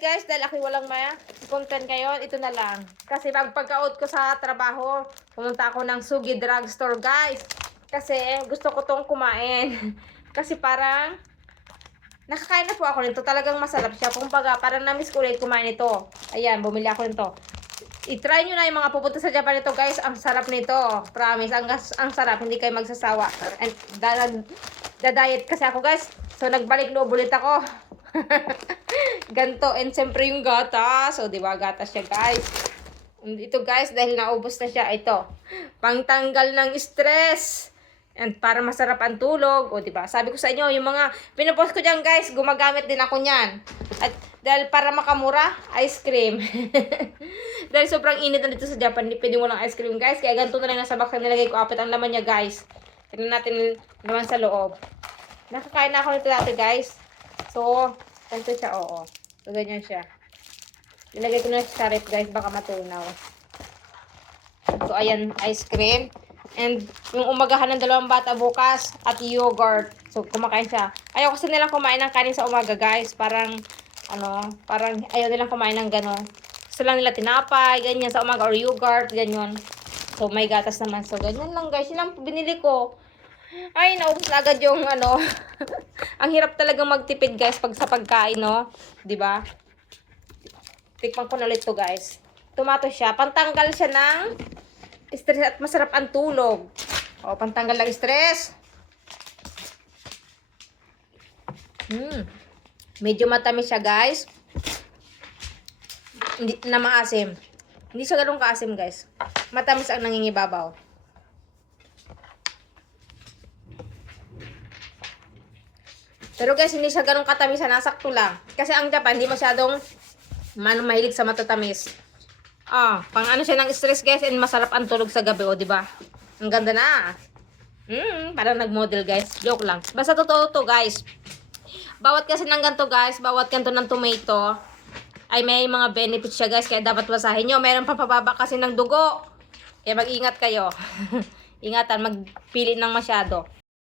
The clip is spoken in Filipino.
Guys, dahil ako walang content ngayon, ito na lang. Kasi pagka-out ko sa trabaho, pumunta ako ng Sugi Drugstore, guys. Kasi gusto ko tong kumain. Kasi parang nakakain na po ako nito. Talagang masarap siya. Kumbaga, parang na-miss ko ulit kumain ito. Ayan, bumili ako nito. I-try nyo na yung mga pupunta sa Japan nito, guys. Ang sarap nito. Promise. Ang sarap. Hindi kayo magsasawa. And da-diet kasi ako, guys. So, nagbalik loob ulit ako. Ganto. And siyempre yung gatas. O, diba? Gatas siya, guys. And ito, guys, dahil naubos na siya. Ito. Pangtanggal ng stress. And para masarap ang tulog. O, diba? Sabi ko sa inyo, yung mga pinupost ko dyan, guys, gumagamit din ako niyan. At dahil para makamura, ice cream. Dahil sobrang init na dito sa Japan, hindi pwede walang ice cream, guys. Kaya ganito na lang nasa box na nilagay ko. Apat ang laman niya, guys. Tignan natin naman sa loob. Nakakain na ako nito dati, guys. So, ganito siya, oo. So, ganyan siya. Nilagay ko na sa ref, guys. Baka matunaw. So, ayan, ice cream. And yung umagahan ng dalawang bata bukas at yogurt. So, kumakain siya. Ayaw kasi nilang kumain ng kanin sa umaga, guys. Parang ayaw nilang kumain ng gano'n. Gusto lang nila tinapay, ganyan sa umaga, or yogurt, ganyan. So, may gatas naman. So, ganyan lang, guys. Yun lang binili ko. Ay, naubos na agad yung ang hirap talagang magtipid, guys, pag sa pagkain, no? Diba? Tikman ko na ulit to, guys. Tomato siya. Pantanggal siya ng stress at masarap ang tulog. O, pantanggal ng stress. Medyo matamis siya, guys. Hindi na maasim. Hindi siya ganun kaasim, guys. Matamis ang nangingibabaw. Pero guys, hindi siya ganun katamis. Nasakto lang. Kasi ang Japan, hindi masyadong mahilig sa matatamis. Pang ano siya ng stress, guys, and masarap ang tulog sa gabi, o, diba? Ang ganda na. Parang nag-model, guys. Joke lang. Basta totoo to, guys. Bawat kasi ng ganito, guys, bawat kanto ng tomato, ay may mga benefits siya, guys. Kaya dapat basahin nyo. Meron pa pababa kasi ng dugo. Kaya mag-ingat kayo. Ingatan, magpili ng masyado.